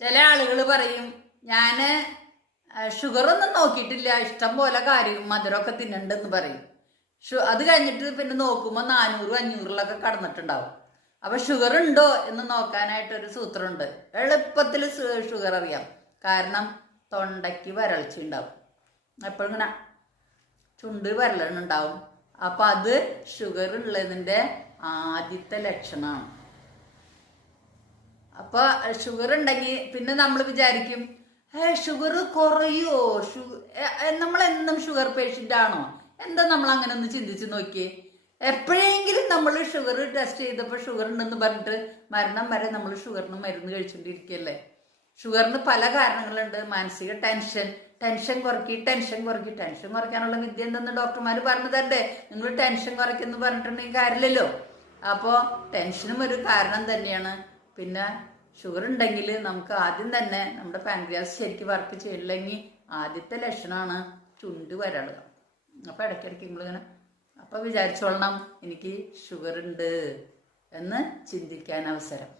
ചില ആളുകൾ പറയും ഞാന് ഷുഗർ ഒന്നും നോക്കിയിട്ടില്ല, ഇഷ്ടം പോലെ കാര്യം മധുരമൊക്കെ തിന്നണ്ടെന്ന് പറയും. അത് കഴിഞ്ഞിട്ട് പിന്നെ നോക്കുമ്പോൾ 400 500 കടന്നിട്ടുണ്ടാവും. അപ്പൊ ഷുഗർ ഉണ്ടോ എന്ന് നോക്കാനായിട്ടൊരു സൂത്രമുണ്ട്. എളുപ്പത്തിൽ ഷുഗർ അറിയാം. കാരണം തൊണ്ടയ്ക്ക് വരൾച്ച ഉണ്ടാവും, എപ്പോഴും ഇങ്ങനെ ചുണ്ട് വരലുണ്ടാവും. അപ്പൊ അത് ഷുഗർ ഉള്ളതിന്റെ ആദ്യത്തെ ലക്ഷണമാണ്. അപ്പൊ ഷുഗർ ഉണ്ടെങ്കിൽ പിന്നെ നമ്മൾ വിചാരിക്കും ഷുഗർ കുറയോ, നമ്മൾ എന്നും ഷുഗർ പേഷ്യന്റ് ആണോ, എന്താ നമ്മൾ അങ്ങനെ ഒന്ന് ചിന്തിച്ച് നോക്കിയേ. എപ്പോഴെങ്കിലും നമ്മൾ ഷുഗർ ടെസ്റ്റ് ചെയ്തപ്പോൾ ഷുഗർ ഉണ്ടെന്ന് പറഞ്ഞിട്ട് മരണം വരെ നമ്മൾ ഷുഗറിന് മരുന്ന് കഴിച്ചുകൊണ്ടിരിക്കുകയല്ലേ. ഷുഗറിന് പല കാരണങ്ങളുണ്ട്. മാനസിക ടെൻഷൻ കുറയ്ക്കാനുള്ള വിദ്യ എന്തെന്ന് ഡോക്ടർമാർ പറഞ്ഞു തരണ്ടേ. നിങ്ങൾ ടെൻഷൻ കുറയ്ക്കെന്ന് പറഞ്ഞിട്ടുണ്ടെങ്കിൽ കാര്യമില്ലല്ലോ. അപ്പോൾ ടെൻഷനും ഒരു കാരണം തന്നെയാണ്. പിന്നെ ഷുഗർ ഉണ്ടെങ്കിൽ നമുക്ക് ആദ്യം തന്നെ നമ്മുടെ പാൻക്രിയാസ് ശരിക്കും വർക്ക് ചെയ്യില്ലെങ്കിൽ ആദ്യത്തെ ലക്ഷണമാണ് ചുണ്ട് വരളുക. അപ്പോൾ ഇടയ്ക്കിടയ്ക്ക് നമ്മളിങ്ങനെ അപ്പോൾ വിചാരിച്ചോളണം എനിക്ക് ഷുഗർ ഉണ്ട് എന്ന് ചിന്തിക്കാൻ അവസരം.